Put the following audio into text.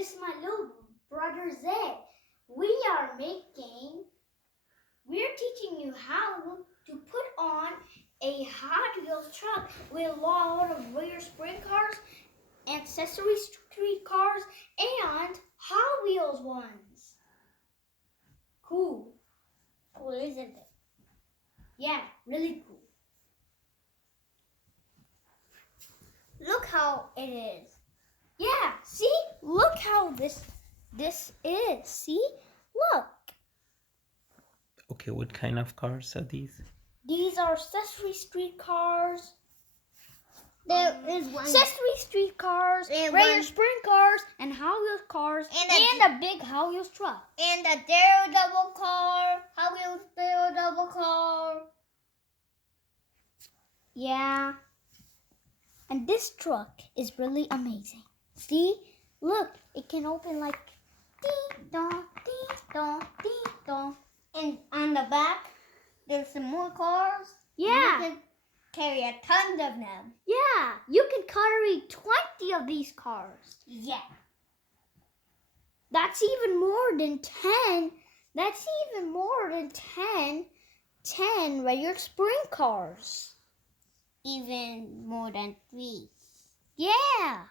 This is my little brother Zed. We're teaching you how to put on a Hot Wheels truck with a lot of rear sprint cars, accessory street cars, and Hot Wheels ones. Cool. Cool, isn't it? Yeah, really cool. Look how it is. Yeah, see? Look how this is. See? Look. Okay, what kind of cars are these? These are Sesame Street cars. There is one. Sesame Street cars, And regular one- sprint cars, and Hot Wheels cars, And and a big Hot Wheels truck. And a Daredevil car. How Wheels Daredevil car. Yeah. And this truck is really amazing. See? Look, it can open like ding dong, ding dong, ding dong. And on the back, there's some more cars. Yeah. You can carry a ton of them. Yeah, you can carry 20 of these cars. Yeah. That's even more than 10. That's even more than 10 regular sprint cars. Even more than 3. Yeah.